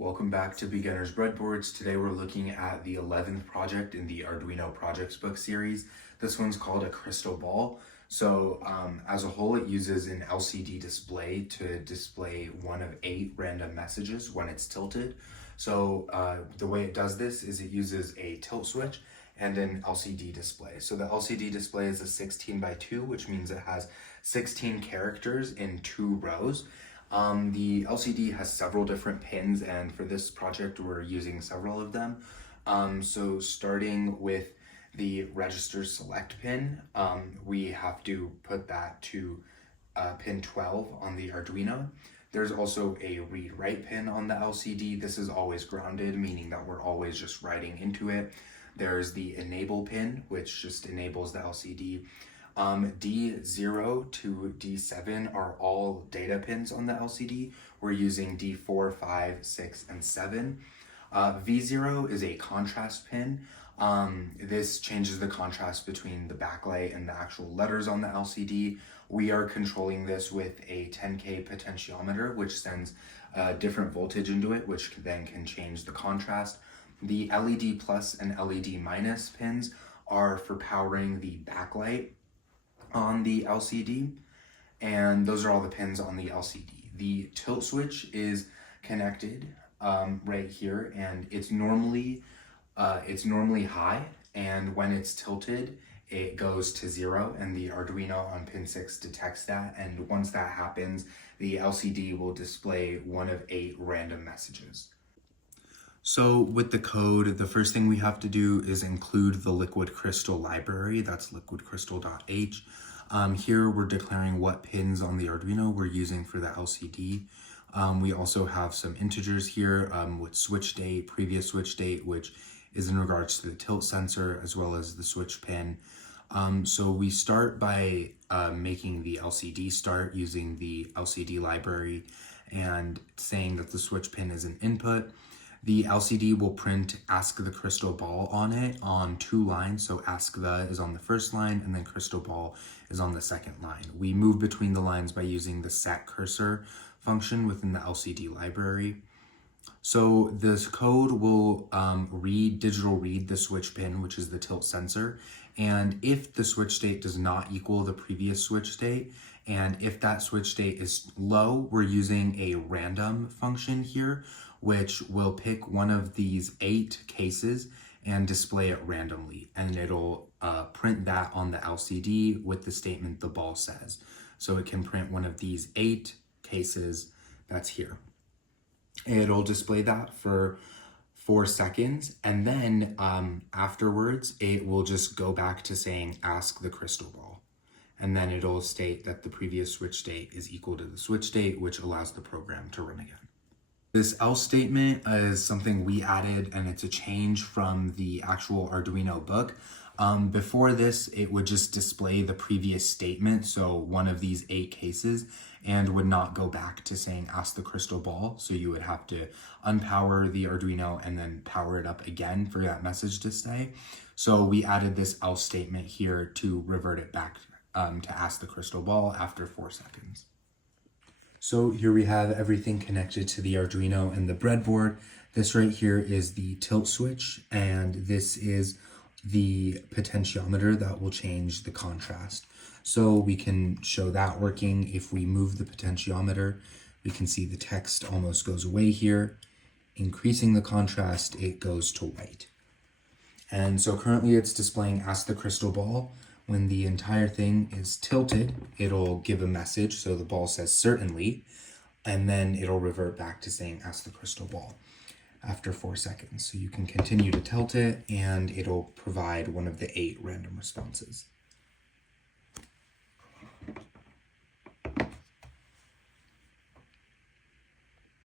Welcome back to Beginner's Breadboards. Today we're looking at the 11th project in the Arduino projects book series. This one's called a crystal ball. So as a whole, it uses an LCD display to display one of 8 random messages when it's tilted. So the way it does this is it uses a tilt switch and an LCD display. So the LCD display is a 16:2, which means it has 16 characters in 2 rows. The LCD has several different pins, and for this project we're using several of them. So starting with the register select pin, we have to put that to pin 12 on the Arduino. There's also a read-write pin on the LCD. This is always grounded, meaning that we're always just writing into it. There's the enable pin, which just enables the LCD. D0 to D7 are all data pins on the LCD. We're using D4, 5, 6, and 7. V0 is a contrast pin. This changes the contrast between the backlight and the actual letters on the LCD. We are controlling this with a 10K potentiometer, which sends different voltage into it, which then can change the contrast. The LED plus and LED minus pins are for powering the backlight on the LCD, and those are all the pins on the LCD. The tilt switch is connected right here, and it's normally high, and when it's tilted it goes to 0, and the Arduino on pin 6 detects that, and once that happens the LCD will display one of 8 random messages. So with the code, the first thing we have to do is include the LiquidCrystal library. That's LiquidCrystal.h. Here we're declaring what pins on the Arduino we're using for the LCD. We also have some integers here with switchState, prevSwitchState, which is in regards to the tilt sensor, as well as the switch pin. So we start by making the LCD start using the LCD library and saying that the switch pin is an input. The LCD will print ask the crystal ball on it on 2 lines. So ask the is on the first line and then crystal ball is on the second line. We move between the lines by using the setCursor function within the LCD library. So this code will digital read the switch pin, which is the tilt sensor. And if the switch state does not equal the previous switch state, and if that switch state is low, we're using a random function here, which will pick one of these 8 cases and display it randomly. And it'll print that on the LCD with the statement the ball says. So it can print one of these 8 cases that's here. It'll display that for 4 seconds, and then afterwards it will just go back to saying ask the crystal ball, and then it'll state that the previous switch state is equal to the switch state, which allows the program to run again. This else statement is something we added, and it's a change from the actual Arduino book. Before this, it would just display the previous statement, so one of these 8 cases, and would not go back to saying ask the crystal ball. So you would have to unpower the Arduino and then power it up again for that message to stay. So we added this else statement here to revert it back to ask the crystal ball after 4 seconds. So here we have everything connected to the Arduino and the breadboard. This right here is the tilt switch, and this is the potentiometer that will change the contrast. So we can show that working. If we move the potentiometer, we can see the text almost goes away here. Increasing the contrast, it goes to white. And so currently it's displaying ask the crystal ball. When the entire thing is tilted, it'll give a message. So the ball says certainly, and then it'll revert back to saying ask the crystal ball after 4 seconds. So you can continue to tilt it and it'll provide one of the 8 random responses.